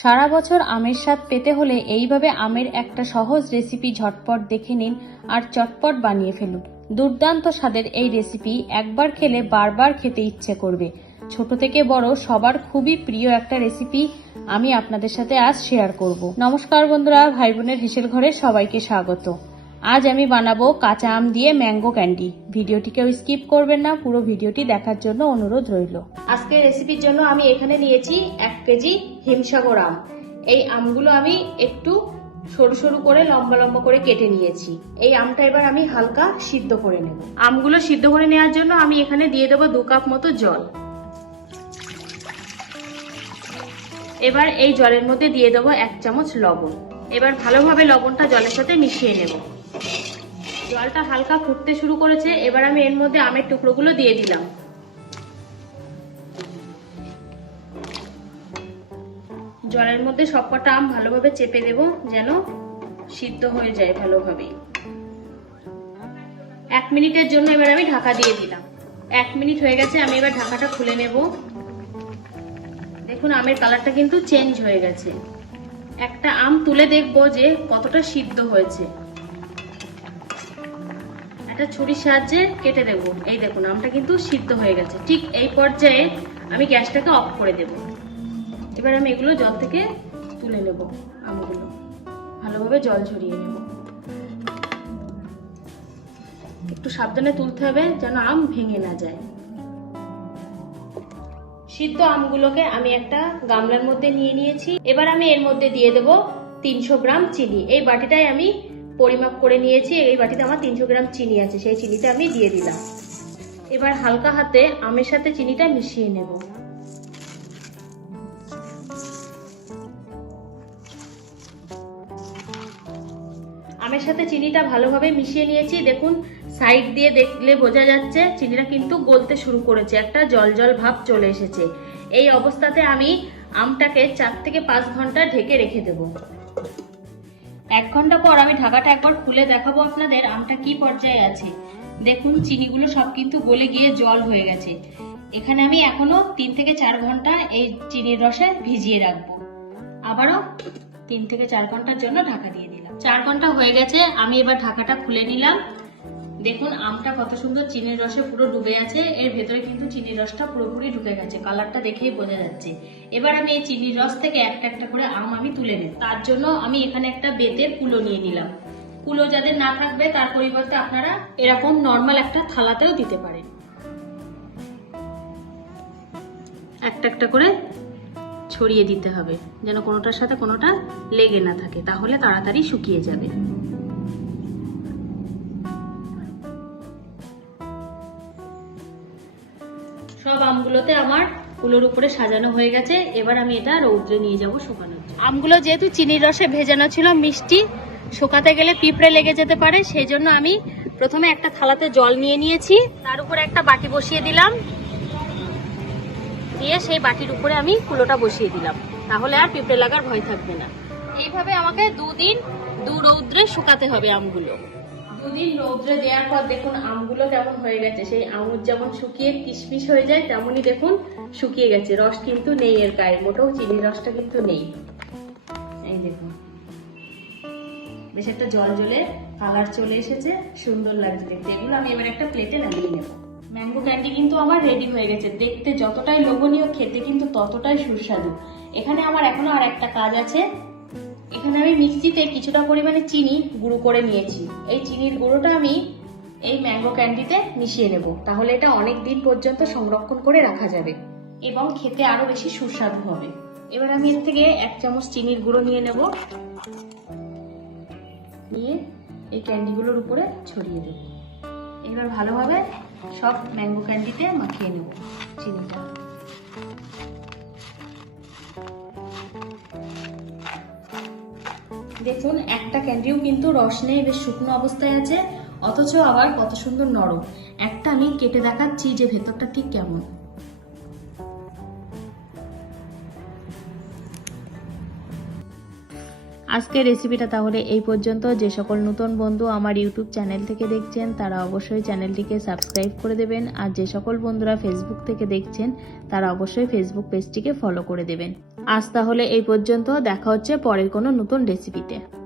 সারা বছর আমের স্বাদ পেতে হলে এইভাবে আমের একটা সহজ রেসিপি ঝটপট দেখে নিন আর চটপট বানিয়ে ফেলুন। দুর্দান্ত স্বাদের এই রেসিপি একবার খেলে বারবার খেতে ইচ্ছে করবে। ছোট থেকে বড় সবার খুবই প্রিয় একটা রেসিপি আমি আপনাদের সাথে আজ শেয়ার করব। নমস্কার বন্ধুরা, ভাই বোনের হেসেল ঘরে সবাইকে স্বাগত। আজ আমি বানাবো কাঁচা আম দিয়ে ম্যাঙ্গো ক্যান্ডি। ভিডিওটিকেও স্কিপ করবেন না, পুরো ভিডিওটি দেখার জন্য অনুরোধ রইল। আজকের রেসিপির জন্য আমি এখানে নিয়েছি 1 কেজি হিমসাগর আম। এই আমগুলো আমি একটু সরু সরু করে লম্বা লম্বা করে কেটে নিয়েছি। এই আমটা এবার আমি হালকা সিদ্ধ করে নেব। আমগুলো সিদ্ধ করে নেওয়ার জন্য আমি এখানে দিয়ে দেবো 2 কাপ মতো জল। এবার এই জলের মধ্যে দিয়ে দেবো 1 চামচ লবণ। এবার ভালোভাবে লবণটা জলের সাথে মিশিয়ে নেব। জলটা হালকা ফুটতে শুরু করেছে, এবার আমি এর মধ্যে আমের টুকরোগুলো দিয়ে দিলাম। জলের মধ্যে সবকটা আম ভালোভাবে চেপে দেব যেন সিদ্ধ হয়ে যায় ভালোভাবে। 1 মিনিটের জন্য এবার আমি ঢাকা দিয়ে দিলাম। 1 মিনিট হয়ে গেছে, আমি এবার ঢাকাটা খুলে নেব। দেখুন আমের কালারটা কিন্তু চেঞ্জ হয়ে গেছে। একটা আম তুলে দেখবো যে কতটা সিদ্ধ হয়েছে। একটা ছুরির সাহায্যে কেটে দেব। এই দেখুন আমটা কিন্তু সিদ্ধ হয়ে গেছে। ঠিক এই পর্যায়ে আমি গ্যাসটাকে অফ করে দেব। এবার আমি এগুলো জল থেকে তুলে নেব। আমগুলো ভালোভাবে জল ঝরিয়ে নেব। একটু সাবধানে তুলতে হবে যেন আম ভেঙে না যায়। সিদ্ধ আমগুলোকে আমি একটা গামলার মধ্যে নিয়ে নিয়েছি। এবার আমি এর মধ্যে দিয়ে দেব 300 গ্রাম চিনি। এই বাটিটাই আমি পরিমাপ করে নিয়েছি। এই বাটিতে আমার 300 গ্রাম চিনি আছে, সেই চিনিটা আমি দিয়ে দিলাম। এবার হালকা হাতে আমের সাথে চিনিটা মিশিয়ে নেব। আমের সাথে চিনিটা ভালোভাবে মিশিয়ে নিয়েছি। দেখুন সাইড দিয়ে দেখলে বোঝা যাচ্ছে চিনিটা কিন্তু গলতে শুরু করেছে, একটা জল জল ভাব চলে এসেছে। এই অবস্থাতে আমি আমটাকে 4 থেকে 5 ঘন্টা ঢেকে রেখে দেব। 1 ঘন্টা পর আমি ঢাকাটা একবার খুলে দেখাবো আপনাদের আমটা কি পর্যায়ে আছে। দেখুন চিনিগুলো সব কিন্তু গলে গিয়ে জল হয়ে গেছে। এখানে আমি এখনো 3 থেকে 4 ঘন্টা এই চিনির রসে ভিজিয়ে রাখবো। আবারও 3 থেকে 4 ঘন্টার জন্য ঢাকা দিয়ে দিলাম। 4 ঘন্টা হয়ে গেছে, আমি এবার ঢাকাটা খুলে নিলাম। দেখুন আমটা কত সুন্দর চিনির রসে পুরো ডুবে আছে। এর ভেতরে কিন্তু চিনির রসটা পুরোপুরি ঢুকে গেছে, কালারটা দেখেই বোঝা যাচ্ছে। এবার আমি এই চিনির রস থেকে একটা একটা করে আম আমি তুলে নেব। তার জন্য আমি এখানে একটা বেতের কুলো নিয়ে নিলাম। কুলো যাদের না থাকবে তার পরিবর্তে আপনারা এরকম নর্মাল একটা থালাতেও দিতে পারেন। একটা একটা করে ছড়িয়ে দিতে হবে যেন কোনোটার সাথে কোনোটা লেগে না থাকে, তাহলে তাড়াতাড়ি শুকিয়ে যাবে। সব আমগুলোতে আমার কুলোর উপরে সাজানো হয়ে গেছে। এবার আমি এটা রৌদ্রে নিয়ে যাব শুকানোর জন্য। আমগুলো যেহেতু চিনির রসে ভেজানো ছিল, মিষ্টি শুকাতে গেলে পিঁপড়ে লেগে যেতে পারে, সেই জন্য আমি প্রথমে একটা থালাতে জল নিয়ে নিয়েছি। তার উপরে একটা বাটি বসিয়ে দিলাম, দিয়ে সেই বাটির উপরে আমি কুলোটা বসিয়ে দিলাম। তাহলে আর পিঁপড়ে লাগার ভয় থাকবে না। এইভাবে আমাকে 2 দিন রৌদ্রে শুকাতে হবে আমগুলো। 2 দিন রৌদ্রে দেওয়ার পর দেখুন আমগুলো কেমন হয়ে গেছে। সেই আঙুর যেমন শুকিয়ে কিশমিশ হয়ে যায় তেমনই দেখুন শুকিয়ে গেছে। রস কিন্তু নেই এর গায়ে, মোটেও চিনির রসটা কিন্তু নেই। এই দেখুন বেশ একটা জল জলে কালার চলে এসেছে, সুন্দর লাগছে দেখতে। এগুলো আমি এবার একটা প্লেটে নামিয়ে নেব। ম্যাঙ্গো ক্যান্ডি কিন্তু আমার রেডি হয়ে গেছে। দেখতে যতটাই লোভনীয়, খেতে কিন্তু ততটাই সুস্বাদু। এখানে আমার এখনো আর একটা কাজ আছে। এখানে আমি মিক্সিতে কিছুটা পরিমাণে চিনি গুঁড়ো করে নিয়েছি। এই চিনির গুঁড়োটা আমি এই ম্যাঙ্গো ক্যান্ডিতে মিশিয়ে নেব। তাহলে এটা অনেক দিন পর্যন্ত সংরক্ষণ করে রাখা যাবে এবং খেতে আরো বেশি সুস্বাদু হবে। এবার আমি এর থেকে 1 চামচ চিনির গুঁড়ো নিয়ে নেব, নিয়ে এই ক্যান্ডিগুলোর উপরে ছড়িয়ে দেব। এবার ভালোভাবে সব ম্যাঙ্গো ক্যান্ডিতে মাখিয়ে নেব চিনিটা। দেখুন একটা ক্যান্ডিও কিন্তু রস নেই, বেশ শুকনো অবস্থায় আছে, অথচ আবার কত সুন্দর নরম। একটা আমি কেটে দেখাচ্ছি যে ভেতরটা ঠিক কেমন। আজকের রেসিপিটা তাহলে এই পর্যন্ত। যে সকল নতুন বন্ধু আমার ইউটিউব চ্যানেল থেকে দেখছেন তারা অবশ্যই চ্যানেলটিকে সাবস্ক্রাইব করে দেবেন, আর যে সকল বন্ধুরা ফেসবুক থেকে দেখছেন তারা অবশ্যই ফেসবুক পেজটিকে ফলো করে দেবেন। আজ তাহলে এই পর্যন্ত, দেখা হচ্ছে পরের কোনো নতুন রেসিপিতে।